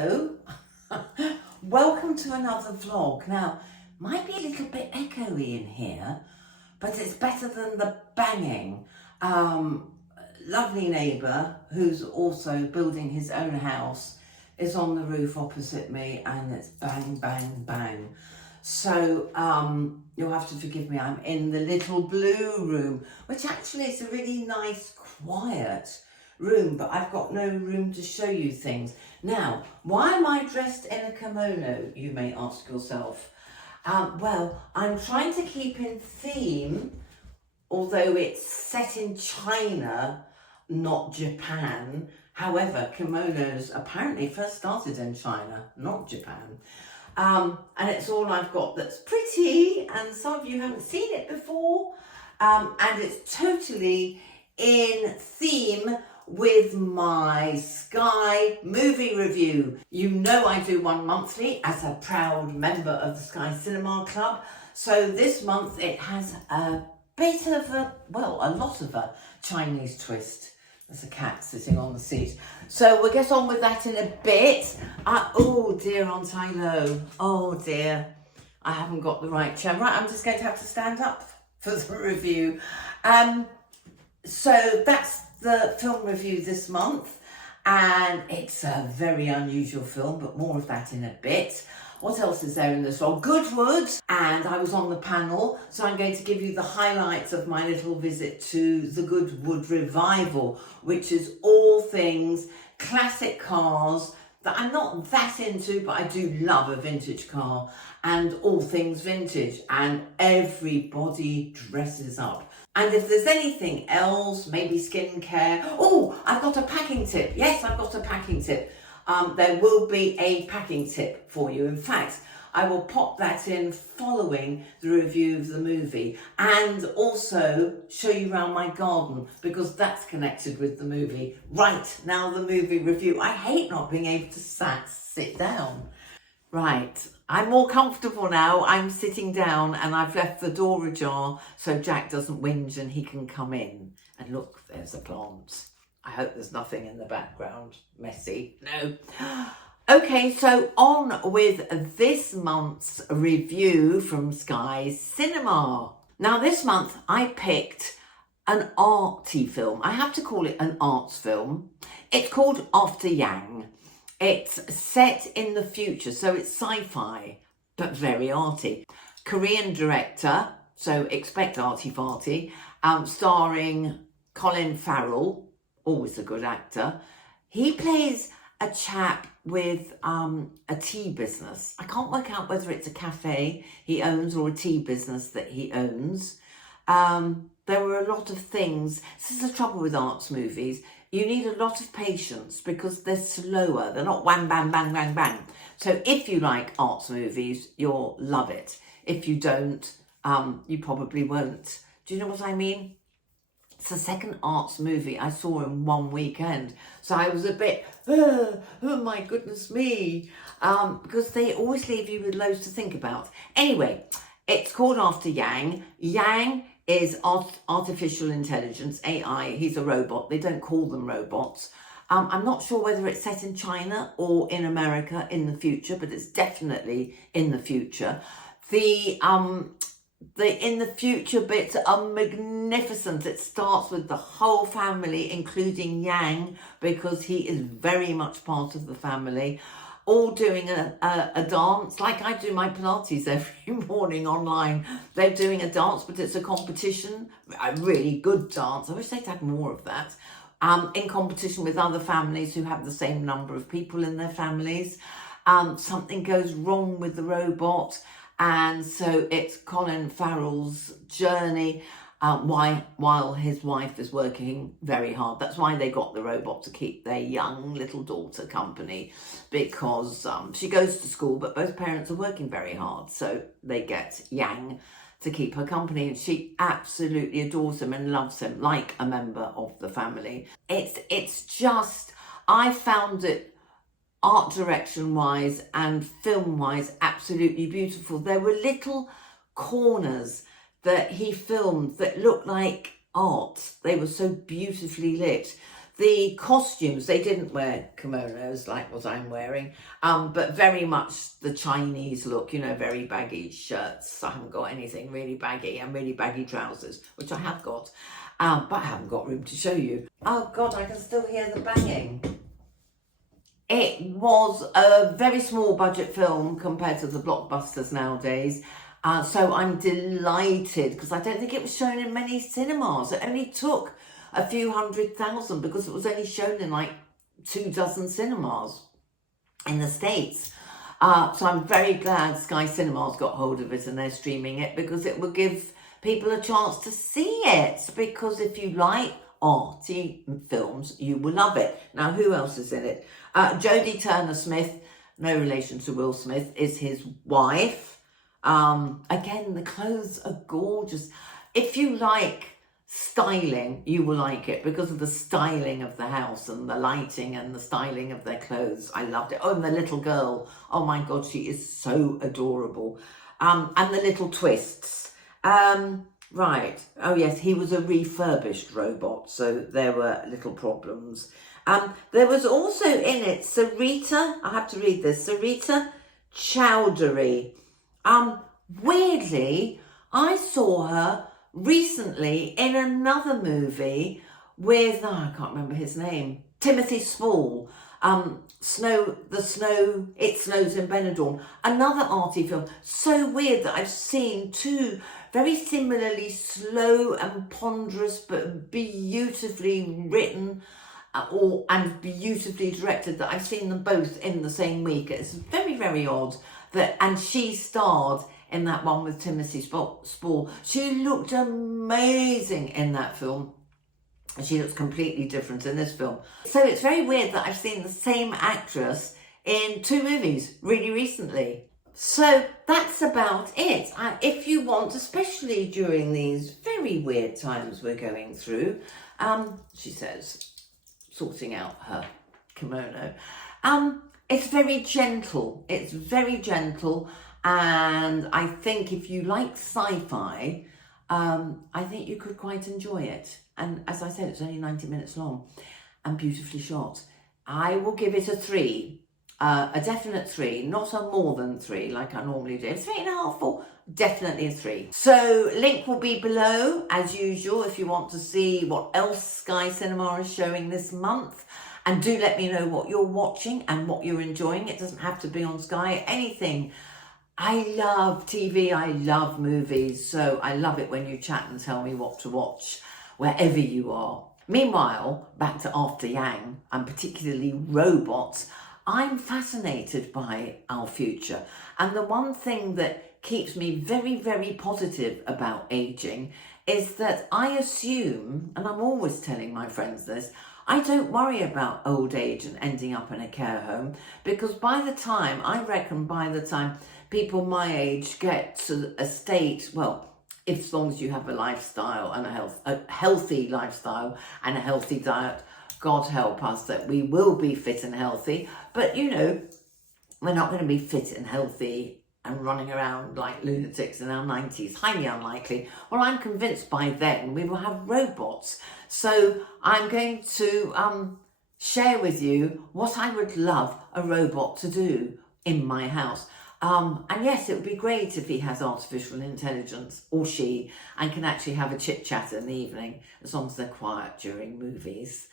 Hello, welcome to another vlog. Now, might be a little bit echoey in here, but it's better than the banging. Lovely neighbour who's also building his own house is on the roof opposite me, and it's bang, bang, bang. So you'll have to forgive me. I'm in the little blue room, which actually is a really nice, quiet room, but I've got no room to show you things. Now, why am I dressed in a kimono, you may ask yourself? Well, I'm trying to keep in theme, although it's set in China, not Japan. However, kimonos apparently first started in China, not Japan. And it's all I've got that's pretty, and some of you haven't seen it before. And it's totally in theme with my Sky movie review. You know I do one monthly as a proud member of the Sky Cinema Club. So this month it has a bit of a lot of a Chinese twist. There's a cat sitting on the seat. So we'll get on with that in a bit. Oh dear, Aunt Ilo. Oh dear. I haven't got the right chair. Right, I'm just going to have to stand up for the review. So that's the film review this month, and it's a very unusual film, but more of that in a bit. What else is there in this role? Goodwood, and I was on the panel, so I'm going to give you the highlights of my little visit to the Goodwood Revival, which is all things classic cars that I'm not that into, but I do love a vintage car, and all things vintage, and everybody dresses up. And if there's anything else, maybe skincare. Oh, I've got a packing tip. Yes, I've got a packing tip. There will be a packing tip for you. In fact, I will pop that in following the review of the movie, and also show you around my garden, because that's connected with the movie. Right, now the movie review. I hate not being able to sit down. Right, I'm more comfortable now. I'm sitting down and I've left the door ajar so Jack doesn't whinge and he can come in. And look, there's a plant. I hope there's nothing in the background. Messy. No. Okay, so on with this month's review from Sky Cinema. Now this month I picked an arty film. I have to call it an arts film. It's called After Yang. It's set in the future, so it's sci-fi, but very arty. Korean director, so expect arty-farty, starring Colin Farrell, always a good actor. He plays a chap with a tea business. I can't work out whether it's a cafe he owns or a tea business that he owns. There were a lot of things. This is the trouble with arts movies. You need a lot of patience because they're slower. They're not wham, bang, bang, bang, bang. So if you like arts movies, you'll love it. If you don't, you probably won't. Do you know what I mean? It's the second arts movie I saw in one weekend. So I was a bit, oh my goodness me. Because they always leave you with loads to think about. Anyway, it's called After Yang. Yang is artificial intelligence, AI. He's a robot. They don't call them robots. I'm not sure whether it's set in China or in America in the future, but it's definitely in the future. The in the future bits are magnificent. It starts with the whole family, including Yang, because he is very much part of the family, all doing a dance, like I do my Pilates every morning online. They're doing a dance, but it's a competition, a really good dance. I wish they'd have more of that. In competition with other families who have the same number of people in their families. Something goes wrong with the robot, and so it's Colin Farrell's journey while his wife is working very hard. That's why they got the robot, to keep their young little daughter company, because she goes to school, but both parents are working very hard. So they get Yang to keep her company, and she absolutely adores him and loves him like a member of the family. It's just, I found it art direction wise and film wise absolutely beautiful. There were little corners that he filmed that looked like art. They were so beautifully lit. The costumes, they didn't wear kimonos like what I'm wearing, but very much the Chinese look, you know, very baggy shirts. I haven't got anything really baggy, and really baggy trousers, which I have got, but I haven't got room to show you. Oh God, I can still hear the banging. It was a very small budget film compared to the blockbusters nowadays. So I'm delighted, because I don't think it was shown in many cinemas. It only took a few 100,000 because it was only shown in like 24 cinemas in the States. So I'm very glad Sky Cinemas got hold of it and they're streaming it, because it will give people a chance to see it. Because if you like arty films, you will love it. Now, who else is in it? Jodie Turner-Smith, no relation to Will Smith, is his wife. Again, the clothes are gorgeous. If you like styling, you will like it, because of the styling of the house and the lighting and the styling of their clothes. I loved it. Oh, and the little girl, oh my God, she is so adorable. And the little twists. Right, oh yes, he was a refurbished robot, so there were little problems. There was also in it Sarita, I have to read this, Sarita Chowdhury. Weirdly, I saw her recently in another movie with, I can't remember his name, Timothy Spall, It Snows in Benidorm, another arty film. So weird that I've seen two very similarly slow and ponderous but beautifully written and beautifully directed, that I've seen them both in the same week. It's very, very odd that, and she starred in that one with Timothy Spall. She looked amazing in that film. And she looks completely different in this film. So it's very weird that I've seen the same actress in two movies really recently. So that's about it. If you want, especially during these very weird times we're going through, she says, sorting out her kimono, it's very gentle. It's very gentle. And I think if you like sci-fi, I think you could quite enjoy it. And as I said, it's only 90 minutes long and beautifully shot. I will give it a 3, a definite 3, not a more than 3 like I normally do. 3.5, 4, definitely a 3. So link will be below as usual if you want to see what else Sky Cinema is showing this month. And do let me know what you're watching and what you're enjoying. It doesn't have to be on Sky, anything. I love TV, I love movies, so I love it when you chat and tell me what to watch, wherever you are. Meanwhile, back to After Yang, and particularly robots, I'm fascinated by our future. And the one thing that keeps me very, very positive about aging is that I assume, and I'm always telling my friends this, I don't worry about old age and ending up in a care home, because I reckon by the time people my age get to a state, well, as long as you have a lifestyle and a healthy lifestyle and a healthy diet, God help us that we will be fit and healthy. But you know, we're not going to be fit and healthy and running around like lunatics in our 90s, highly unlikely. Well, I'm convinced by then we will have robots. So I'm going to share with you what I would love a robot to do in my house. And yes, it would be great if he has artificial intelligence, or she, and can actually have a chit chat in the evening, as long as they're quiet during movies.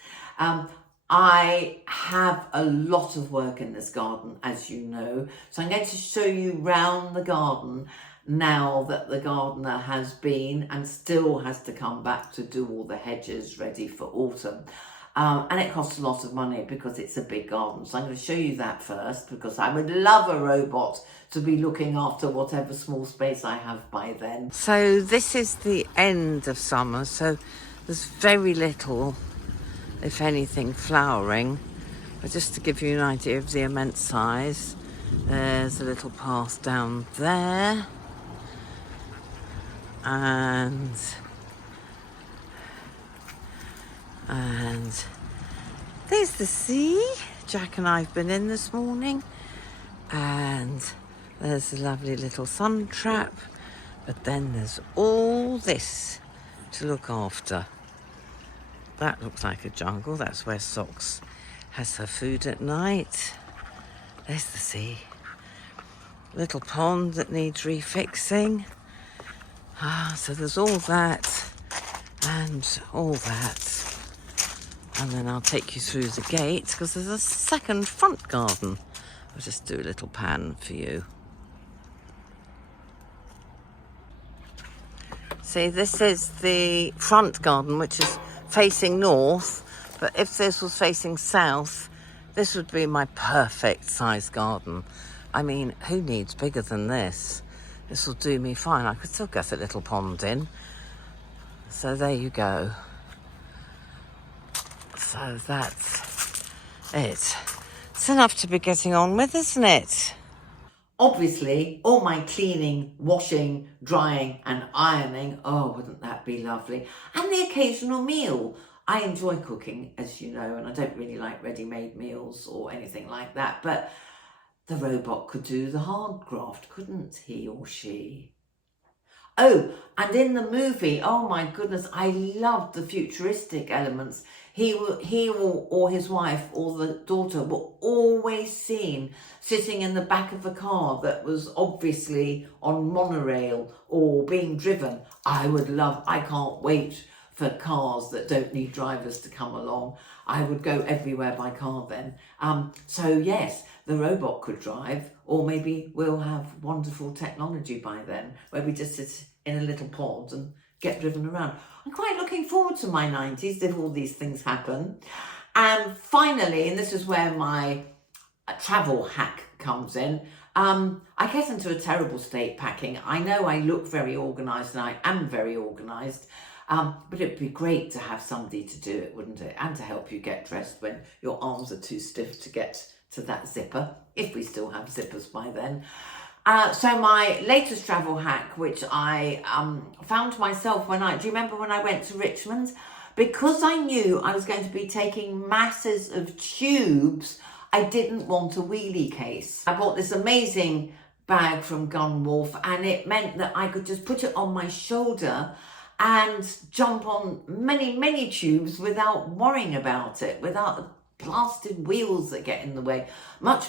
I have a lot of work in this garden, as you know, so I'm going to show you round the garden now that the gardener has been and still has to come back to do all the hedges ready for autumn. And it costs a lot of money because it's a big garden. So I'm going to show you that first, because I would love a robot to be looking after whatever small space I have by then. So this is the end of summer, so there's very little, if anything, flowering. But just to give you an idea of the immense size, there's a little path down there. And there's the sea. Jack and I've been in this morning, and there's a lovely little sun trap, but then there's all this to look after. That looks like a jungle. That's where Socks has her food at night. There's the sea. Little pond that needs refixing. So there's all that and all that. And then I'll take you through the gate because there's a second front garden. I'll just do a little pan for you. See, this is the front garden, which is facing north. But if this was facing south, this would be my perfect size garden. I mean, who needs bigger than this? This will do me fine. I could still get a little pond in. So there you go. So that's it. It's enough to be getting on with, isn't it? Obviously, all my cleaning, washing, drying and ironing, oh, wouldn't that be lovely? And the occasional meal. I enjoy cooking, as you know, and I don't really like ready-made meals or anything like that, but the robot could do the hard graft, couldn't he or she? Oh, and in the movie, oh my goodness, I loved the futuristic elements. He or his wife or the daughter were always seen sitting in the back of a car that was obviously on monorail or being driven. I can't wait for cars that don't need drivers to come along. I would go everywhere by car then. So yes, the robot could drive, or maybe we'll have wonderful technology by then where we just sit in a little pod and get driven around. I'm quite looking forward to my 90s if all these things happen. And finally, and this is where my travel hack comes in, I get into a terrible state packing. I know I look very organised and I am very organised, but it'd be great to have somebody to do it, wouldn't it? And to help you get dressed when your arms are too stiff to get to that zipper, if we still have zippers by then. So my latest travel hack, which I found myself do you remember when I went to Richmond? Because I knew I was going to be taking masses of tubes, I didn't want a wheelie case. I bought this amazing bag from Gunwharf and it meant that I could just put it on my shoulder and jump on many tubes without worrying about it, without blasted wheels that get in the way. Much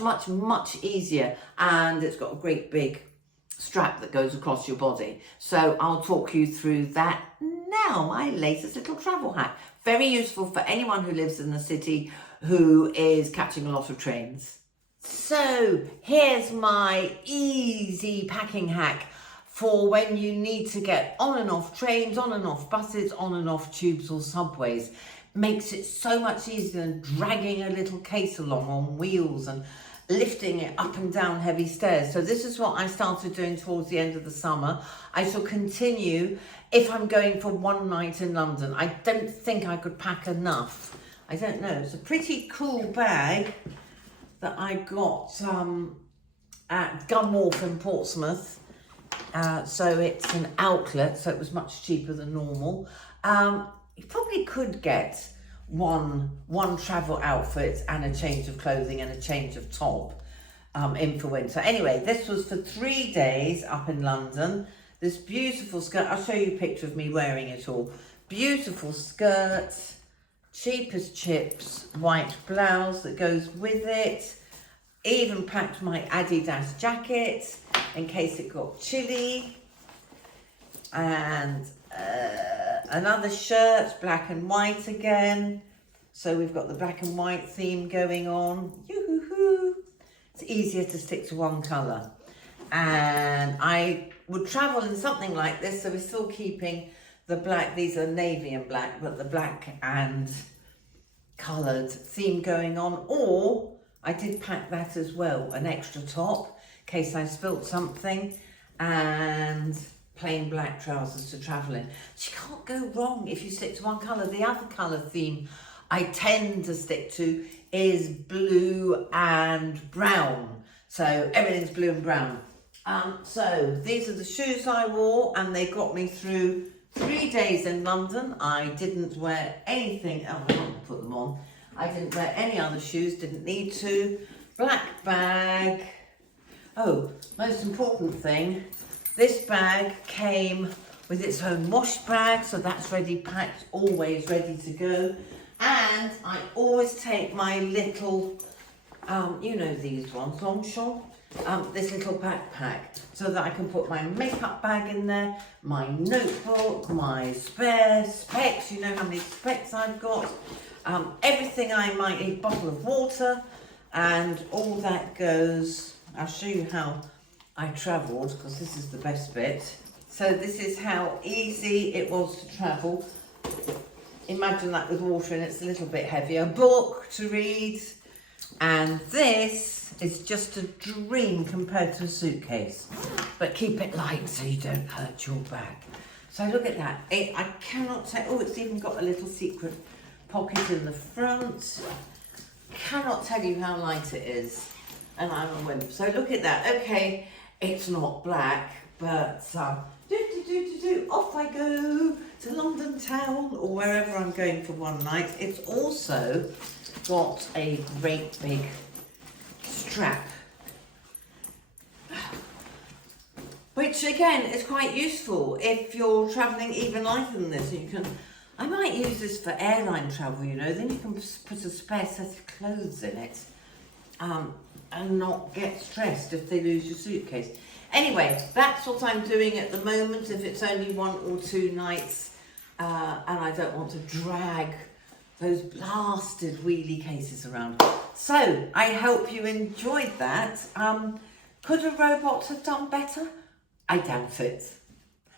easier, and it's got a great big strap that goes across your body. So I'll talk you through that now, my latest little travel hack. Very useful for anyone who lives in the city who is catching a lot of trains. So here's my easy packing hack for when you need to get on and off trains, on and off buses, on and off tubes or subways. Makes it so much easier than dragging a little case along on wheels and lifting it up and down heavy stairs. So this is what I started doing towards the end of the summer. I shall continue if I'm going for one night in London. I don't think I could pack enough. I don't know. It's a pretty cool bag that I got at Gunwharf in Portsmouth. So it's an outlet, so it was much cheaper than normal. You probably could get one travel outfit and a change of clothing and a change of top in for winter. Anyway, this was for 3 days up in London. This beautiful skirt, I'll show you a picture of me wearing it all. Beautiful skirt, cheap as chips, white blouse that goes with it. Even packed my Adidas jacket in case it got chilly. And another shirt, black and white again. So we've got the black and white theme going on. Yoo-hoo-hoo. It's easier to stick to one colour. And I would travel in something like this, so we're still keeping the black. These are navy and black, but the black and coloured theme going on. Or I did pack that as well, an extra top in case I spilt something, and plain black trousers to travel in. So you can't go wrong if you stick to one colour. The other colour theme I tend to stick to is blue and brown. So everything's blue and brown. So these are the shoes I wore, and they got me through 3 days in London. I didn't wear anything. Oh, I want to put them on. I didn't wear any other shoes, didn't need to. Black bag. Oh, most important thing, this bag came with its own wash bag, so that's ready packed, always ready to go. And I always take my little, you know these ones, Longchamp, this little backpack, so that I can put my makeup bag in there, my notebook, my spare specs, you know how many specs I've got, everything I might need, bottle of water, and all that goes. I'll show you how I travelled, because this is the best bit. So this is how easy it was to travel. Imagine that with water in, it's a little bit heavier. A book to read, and this is just a dream compared to a suitcase. But keep it light so you don't hurt your bag. So look at that. I cannot say, oh, it's even got a little secret pocket in the front. Cannot tell you how light it is. And I'm a wimp. So look at that. Okay, it's not black, but off I go to London town or wherever I'm going for one night. It's also got a great big strap, which again is quite useful if you're travelling even lighter than this. You can, I might use this for airline travel, you know, then you can put a spare set of clothes in it and not get stressed if they lose your suitcase. Anyway, that's what I'm doing at the moment, if it's only 1 or 2 nights and I don't want to drag those blasted wheelie cases around. So, I hope you enjoyed that. Could a robot have done better? I doubt it.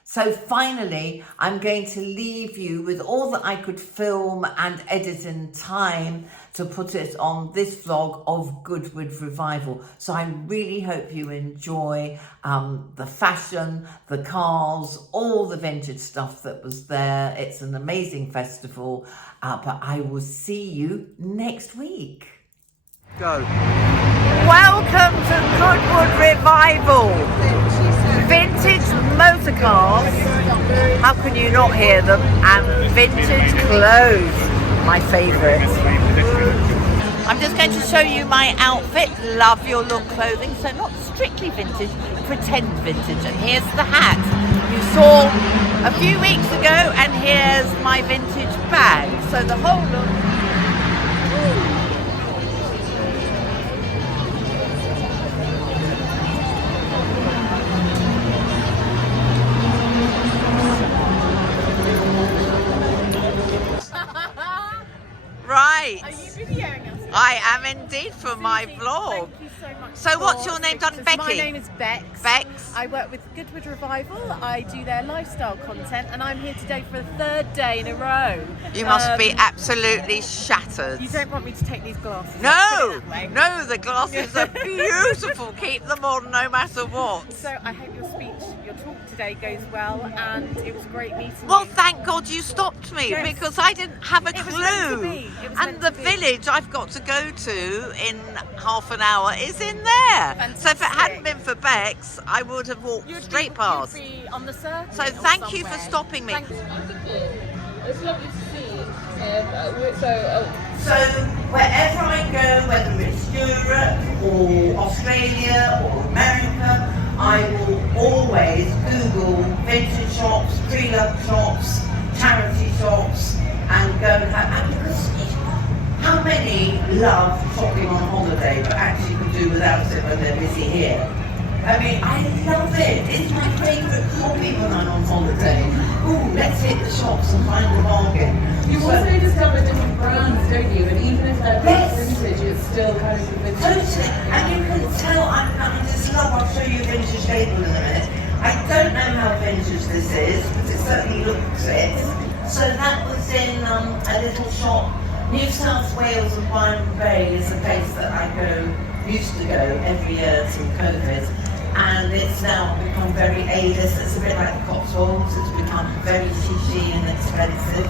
So finally, I'm going to leave you with all that I could film and edit in time to put it on this vlog of Goodwood Revival. So I really hope you enjoy the fashion, the cars, all the vintage stuff that was there. It's an amazing festival, but I will see you next week. Go. Welcome to Goodwood Revival. Vintage motor cars, how can you not hear them, and vintage clothes, my favourite. I'm just going to show you my outfit, Love Your Look clothing, so not strictly vintage, pretend vintage, and here's the hat you saw a few weeks ago, and here's my vintage bag, so the whole look. Right. Are you videoing us? I am indeed for my vlog. Thank you so much. So what's your name, darling? Becky? My name is Bex. Bex. I work with Goodwood Revival. I do their lifestyle content, and I'm here today for the 3rd day in a row. You must be absolutely shattered. You don't want me to take these glasses? No, no, the glasses are beautiful. Keep them on no matter what. So I hope your talk today goes well, and it was great meeting Well, you. thank God you stopped me, Yes. because I didn't have a It was clue. meant to be. It was And meant the to be. village I've got to go to in half an hour is in there. So if it hadn't Fantastic. been for Bex, I would have walked straight past. You'd be on the circuit. So or thank you for somewhere. stopping me. Thank you. It's lovely to see you. So wherever I go, whether it's Europe or Australia or America, I will always Google vintage shops, pre-loved shops, charity shops, and go and have, because how many love shopping on holiday but actually could do without it when they're busy here? I mean, I love it. It's my favourite hobby when I'm on holiday. Ooh, let's hit the shops and find a bargain. You also discover different brands, don't you? And even if they're Yes. vintage, it's still kind of vintage. Totally, and you can tell I just love. I'll show you a vintage label in a minute. I don't know how vintage this is, but it certainly looks it. So that was in a little shop, New South Wales and Byron Bay is a place that I used to go every year till COVID, and it's now become very A-list. It's a bit like the Cotswolds. It's become very cheesy and expensive.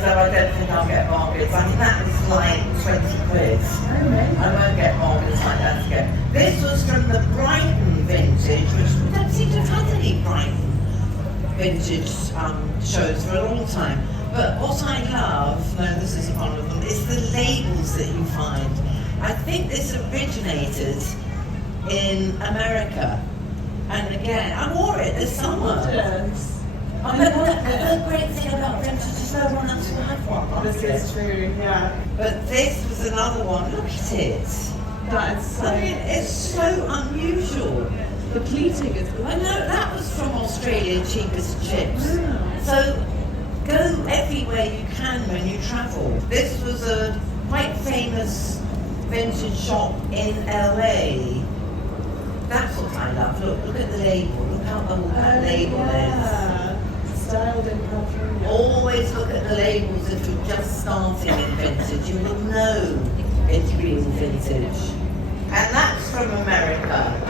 So I don't think I'll get bargains. I mean, that was like 20 quid. I won't get bargains like that again. This was from the Brighton vintage, which we don't seem to have had any Brighton vintage shows for a long time. But what I love, no, this isn't one of them, is the labels that you find. I think this originated in America. And again, I wore it this summer. I mean, the great thing about vintage is no one else will have one. This is true, yeah. But this was another one. Look at it. That is so... I mean, it's so unusual. The pleating is good. I know that was from Australia, cheapest chips. So go everywhere you can when you travel. This was a quite famous vintage shop in LA. That's what I love. Look at the label. Look how old that label is. Styled in California. Always look at the labels if you're just starting in vintage. You will know it's real vintage. And that's from America.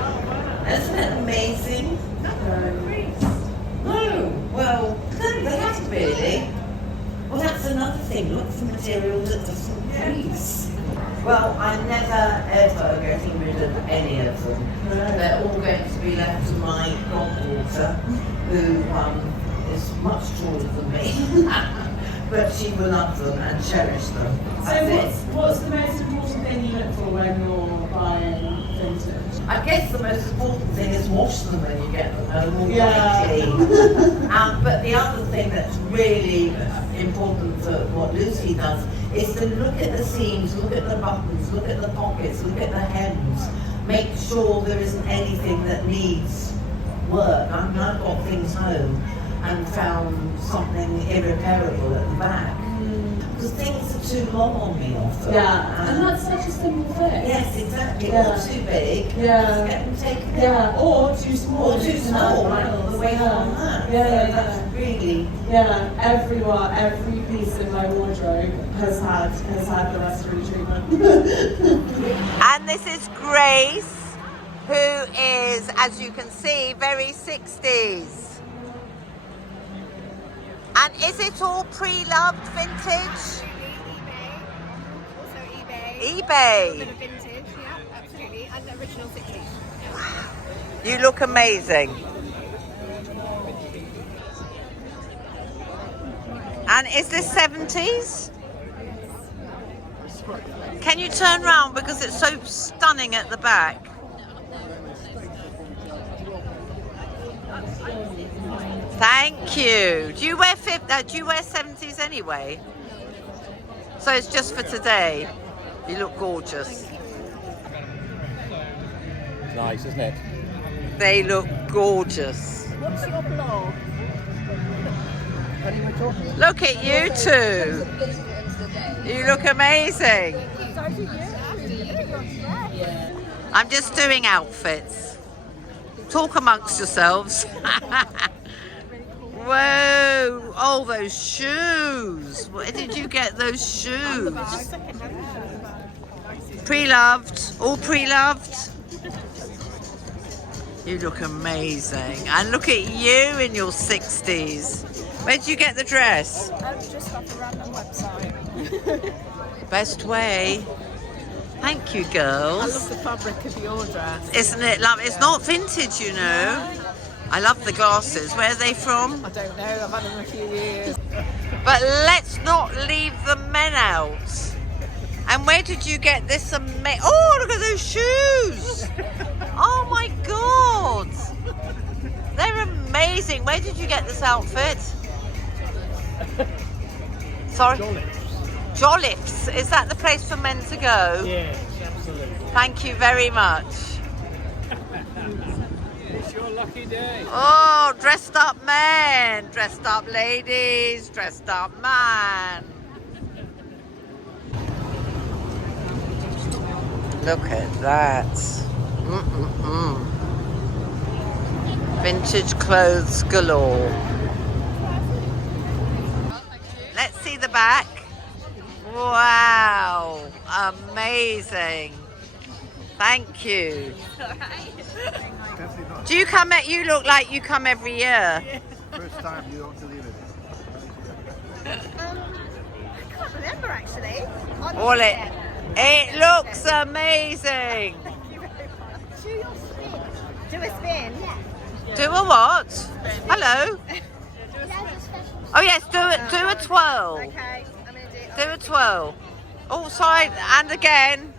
Isn't it amazing? No, well, no, they haven't really. Well, that's another thing. Look for material that doesn't crease. Well, I'm never ever getting rid of any of them. They're all going to be left to my goddaughter, who is much taller than me. But she will love them and cherish them. So what's the most important thing you look for when you're buying vintage? I guess the most important thing is wash them when you get them home, all Yeah. clean. But the other thing that's really important for what Lucy does is to look at the seams, look at the buttons, look at the pockets, look at the hems, make sure there isn't anything that needs work. I mean, I've got things home and found something irreparable at the back. Because things are too long on me often. Yeah, and that's such a simple thing. Yes, exactly. Yeah. Or too big. Yeah. Just get them taken out. Yeah, or too small. Or too small, like all the way Yeah. from that. Yeah, So yeah, that's really... Yeah, every piece in my wardrobe has had the restory treatment. And this is Grace, who is, as you can see, very 60s. And is it all pre-loved vintage? Also eBay. A eBay. little bit of vintage, yeah, absolutely, and the original 60s. You look amazing. And is this 70s? Can you turn round because it's so stunning at the back? Thank you. Do you wear 70s anyway? So it's just for today. You look gorgeous. Nice, isn't it? They look gorgeous. What's your blog? Look at you two. You look amazing. I'm just doing outfits. Talk amongst yourselves. Whoa! Oh, those shoes. Where did you get those shoes? Pre-loved. All pre-loved. You look amazing. And look at you in your 60s. Where did you get the dress? Just off a random website. Best way. Thank you, I girls. love the fabric of your dress. Isn't it lovely? It's not vintage, you know. I love the glasses. Where are they from? I don't know, I've had them a few years. But let's not leave the men out. And where did you get this oh, look at those shoes. Oh my God. They're amazing. Where did you get this outfit? Sorry? Jolliffs. Is that the place for men to go? Yes, absolutely. Thank you very much. It's your lucky day. Oh, dressed up men, dressed up ladies, dressed up man. Look at that. Mm-mm-mm. Vintage clothes galore. Let's see the back. Wow, amazing. Thank you. Do you come you look like you come every year. First time, you don't believe it. I can't remember actually. All it looks amazing. Do your spin. Do a spin? Yeah. Do a what? Hello. Oh yes, do a twirl. Okay, I'm going to do it. Do a twirl. Oh, sorry, and again.